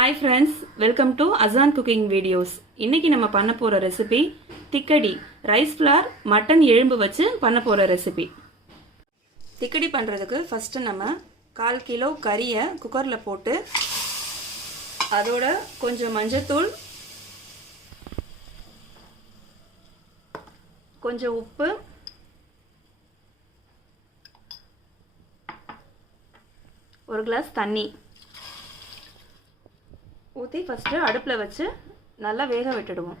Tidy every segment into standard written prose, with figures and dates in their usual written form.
Hi friends, welcome to Azan Cooking videos. இன்னைக்கு நம்ம பண்ண போற ரெசிபி திக்கடி ரைஸ் ஃப்ளார் மட்டன் எலும்பு வச்சு பண்ண போற ரெசிபி. திக்கடி பண்றதுக்கு ஃபர்ஸ்ட் நம்ம 1/4 கிலோ கறியை குக்கர்ல போட்டு அதோட கொஞ்சம் மஞ்சள்தூள், கொஞ்சம் உப்பு, ஒரு கிளாஸ் தண்ணி ஊற்றி ஃபஸ்ட்டு அடுப்பில் வச்சு நல்லா வேக விட்டுடுவோம்.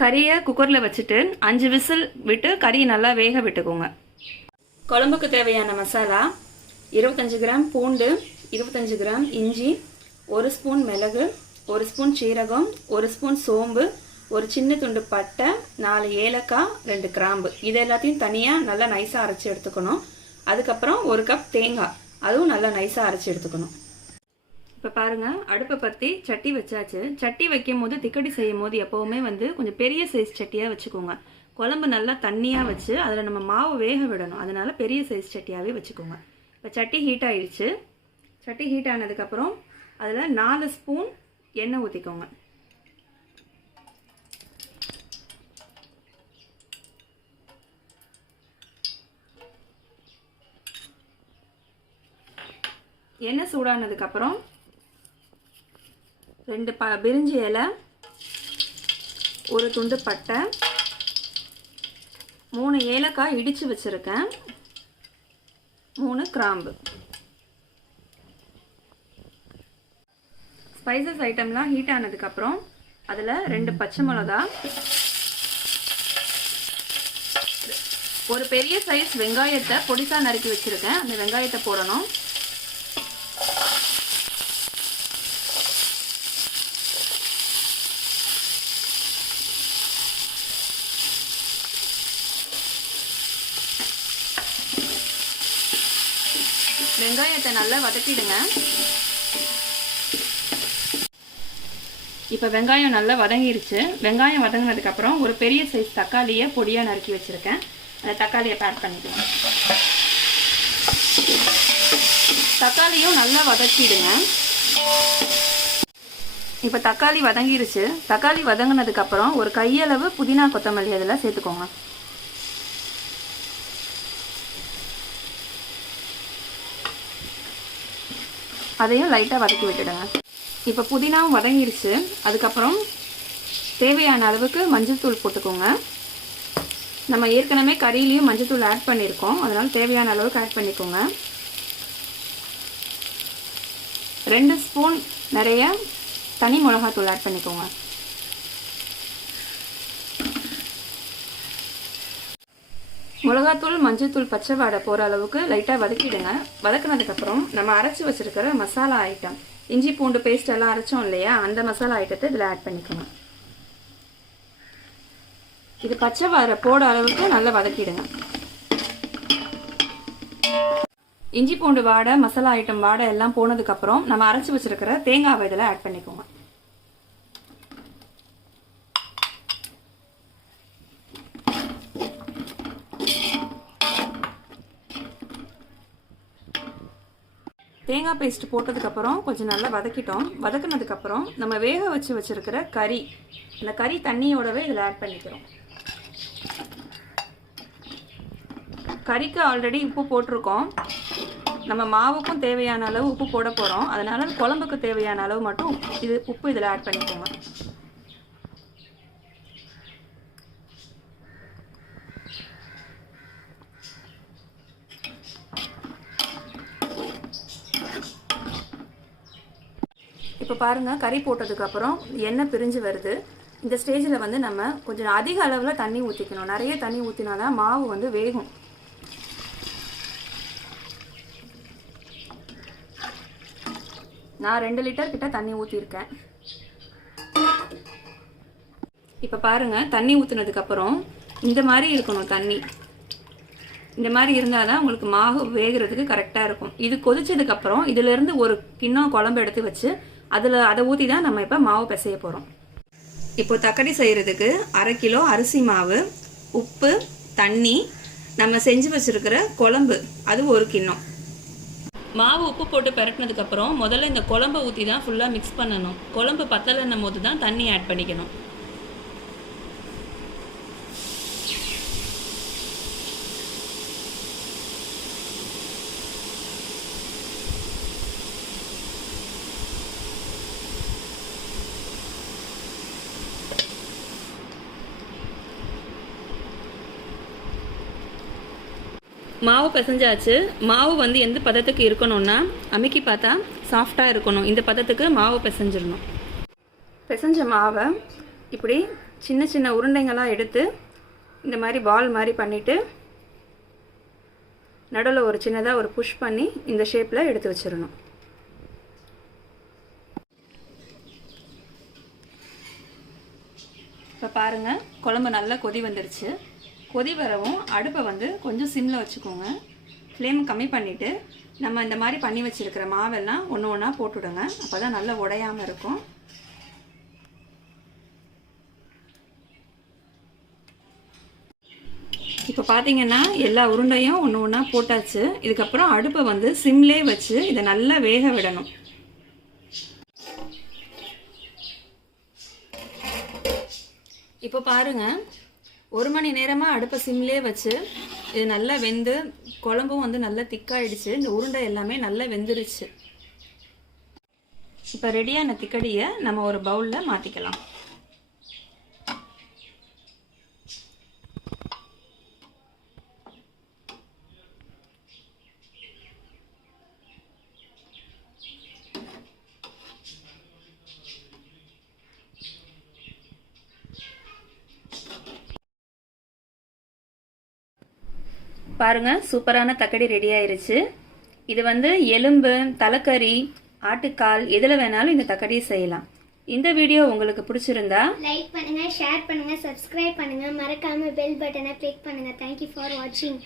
கறியை குக்கரில் வச்சுட்டு 5 விசில் விட்டு கறியை நல்லா வேக விட்டுக்கோங்க. குழம்புக்கு தேவையான மசாலா 25 கிராம் பூண்டு, 25 கிராம் இஞ்சி, 1 ஸ்பூன் மிளகு, 1 ஸ்பூன் சீரகம், 1 ஸ்பூன் சோம்பு, ஒரு சின்ன துண்டு பட்டை, 4 ஏலக்காய், 2 கிராம்பு. இது எல்லாத்தையும் தனியாக நல்லா நைஸாக அரைச்சி எடுத்துக்கணும். அதுக்கப்புறம் 1 கப் தேங்காய், அதுவும் நல்லா நைஸாக அரைச்சி எடுத்துக்கணும். இப்போ பாருங்கள், அடுப்பை பற்றி சட்டி வச்சாச்சு. சட்டி வைக்கும் போது திக்கடி செய்யும் போது எப்போவுமே கொஞ்சம் பெரிய சைஸ் சட்டியாக வச்சுக்கோங்க. குழம்பு நல்லா தண்ணியாக வச்சு அதில் நம்ம மாவு வேக விடணும். அதனால பெரிய சைஸ் சட்டியாகவே வச்சுக்கோங்க. இப்போ சட்டி ஹீட் ஆகிடுச்சு. சட்டி ஹீட் ஆனதுக்கப்புறம் அதில் 4 ஸ்பூன் எண்ணெய் ஊற்றிக்கோங்க. எண்ணெய் சூடானதுக்கப்புறம் 2 பிரிஞ்சி இலை, 1 துண்டு பட்டை, 3 ஏலக்காய் இடித்து வச்சுருக்கேன், 3 கிராம்பு. ஸ்பைசஸ் ஐட்டம்லாம் ஹீட் ஆனதுக்கப்புறம் அதில் 2 பச்சை மிளகா, ஒரு பெரிய சைஸ் வெங்காயத்தை பொடிசாக நறுக்கி வச்சுருக்கேன். அந்த வெங்காயத்தை போடணும். வெங்காயத்தை நல்லா வதக்கிடுங்க. இப்போ வெங்காயம் நல்லா வதங்கிருச்சு. வெங்காயம் வதங்கினதுக்கப்புறம் ஒரு பெரிய சைஸ் தக்காளியை பொடியாக நறுக்கி வச்சுருக்கேன். அந்த தக்காளியை பேக் பண்ணிக்கலாம். தக்காளியும் நல்லா வதக்கிடுங்க. இப்போ தக்காளி வதங்கிருச்சு. தக்காளி வதங்கினதுக்கப்புறம் ஒரு கையளவு புதினா கொத்தமல்லி அதில் சேர்த்துக்கோங்க. அதையும் லைட்டாக வதக்கி விட்டுடுங்க. இப்போ புதினாவும் வதங்கிருச்சு. அதுக்கப்புறம் தேவையான அளவுக்கு மஞ்சள் தூள் போட்டுக்கோங்க. நம்ம ஏற்கனவே கறியிலையும் மஞ்சள் தூள் ஆட் பண்ணியிருக்கோம். அதனால் தேவையான அளவுக்கு ஆட் பண்ணிக்கோங்க. 2 ஸ்பூன் நிறைய தனி மிளகாத்தூள் ஆட் பண்ணிக்கோங்க. மிளகாத்தூள், மஞ்சள்தூள் பச்சை வாடை போகிற அளவுக்கு லைட்டாக வதக்கிடுங்க. வதக்கினதுக்கப்புறம் நம்ம அரைச்சி வச்சுருக்கிற மசாலா ஐட்டம், இஞ்சி பூண்டு பேஸ்ட் எல்லாம் அரைச்சோம் இல்லையா, அந்த மசாலா ஐட்டத்தை இதில் ஆட் பண்ணிக்கோங்க. இது பச்சை வாடை போட அளவுக்கு நல்லா வதக்கிடுங்க. இஞ்சி பூண்டு வாடை, மசாலா ஐட்டம் வாடை எல்லாம் போனதுக்கப்புறம் நம்ம அரைச்சி வச்சுருக்கிற தேங்காவை இதில் ஆட் பண்ணிக்கோங்க. தேங்காய் பேஸ்ட் போட்டதுக்கப்புறம் கொஞ்சம் நல்லா வதக்கிட்டோம். வதக்கினதுக்கப்புறம் நம்ம வேக வச்சுருக்கிற கறி, அந்த கறி தண்ணியோடவே இதில் ஆட் பண்ணிக்கிறோம். கறிக்கு ஆல்ரெடி உப்பு போட்டிருக்கோம். நம்ம மாவுக்கும் தேவையான அளவு உப்பு போட போகிறோம். அதனால் குழம்புக்கு தேவையான அளவு மட்டும் உப்பு இதில் ஆட் பண்ணிக்கோங்க. இப்போ பாருங்கள், கறி போட்டதுக்கப்புறம் எண்ணெய் பிரிஞ்சு வருது. இந்த ஸ்டேஜில் நம்ம கொஞ்சம் அதிக அளவில் தண்ணி ஊற்றிக்கணும். நிறைய தண்ணி ஊற்றினாதான் மாவு வேகும். நான் 2 லிட்டர் கிட்ட தண்ணி ஊற்றிருக்கேன். இப்போ பாருங்கள், தண்ணி ஊற்றினதுக்கப்புறம் இந்த மாதிரி இருக்கணும். தண்ணி இந்த மாதிரி இருந்தால் தான் உங்களுக்கு மாவு வேகிறதுக்கு கரெக்டாக இருக்கும். இது கொதிச்சதுக்கப்புறம் இதிலேருந்து ஒரு கிண்ணம் குழம்பு எடுத்து வச்சு அதை ஊற்றி தான் நம்ம இப்போ மாவு பிசைய போகிறோம். இப்போ தக்கடி செய்கிறதுக்கு 1/2 கிலோ அரிசி மாவு, உப்பு, தண்ணி, நம்ம செஞ்சு வச்சுருக்கிற குழம்பு அது 1 கிண்ணம். மாவு உப்பு போட்டு பெரட்டினதுக்கப்புறம் முதல்ல இந்த குழம்பை ஊற்றி தான் ஃபுல்லாக மிக்ஸ் பண்ணணும். குழம்பு பத்தலைன்னும் போது தான் தண்ணி ஆட் பண்ணிக்கணும். மாவு பிசைஞ்சாச்சு. மாவு வந்து எந்த பதத்துக்கு இருக்கணும்னா அமுக்கி பார்த்தா சாஃப்டாக இருக்கணும். இந்த பதத்துக்கு மாவு பிசைஞ்சிடணும். பிசைஞ்ச மாவை இப்படி சின்ன சின்ன உருண்டைங்களாக எடுத்து இந்த மாதிரி பால் மாதிரி பண்ணிவிட்டு நடுவில் ஒரு சின்னதாக ஒரு புஷ் பண்ணி இந்த ஷேப்பில் எடுத்து வச்சிடணும். இப்போ பாருங்கள், குழம்பு நல்லா கொதி வந்துருச்சு. கொதி வரவும் அடுப்பை வந்து கொஞ்சம் சிம்மில் வச்சுக்கோங்க. ஃப்ளேம் கம்மி பண்ணிவிட்டு நம்ம இந்த மாதிரி பண்ணி வச்சுருக்கிற மாவெல்லாம் ஒன்று ஒன்றா போட்டுவிடுங்க. அப்போ தான் நல்லா உடையாமல் இருக்கும். இப்போ பார்த்தீங்கன்னா எல்லா உருண்டையும் ஒன்று ஒன்றா போட்டாச்சு. இதுக்கப்புறம் அடுப்பை வந்து சிம்லே வச்சு இதை நல்லா வேக விடணும். இப்போ பாருங்கள், 1 மணி நேரமாக அடுப்பை சிம்லே வச்சு இது நல்லா வெந்து குழம்பும் வந்து நல்லா திக்காயிடுச்சு. இந்த உருண்டை எல்லாமே நல்லா வெந்துருச்சு. இப்போ ரெடியான திக்கடியை நம்ம ஒரு பவுலில் மாற்றிக்கலாம். பாருங்க, சூப்பரான தக்கடி ரெடி ஆயிருச்சு. இது வந்து எலும்பு, தலைக்கறி, ஆட்டுக்கால் எதுல வேணாலும் இந்த தக்கடியை செய்யலாம். இந்த வீடியோ உங்களுக்கு பிடிச்சிருந்தா லைக் பண்ணுங்க, ஷேர் பண்ணுங்க, சப்ஸ்கிரைப் பண்ணுங்க, மறக்காம பெல் பட்டனை கிளிக் பண்ணுங்க. Thank you for watching.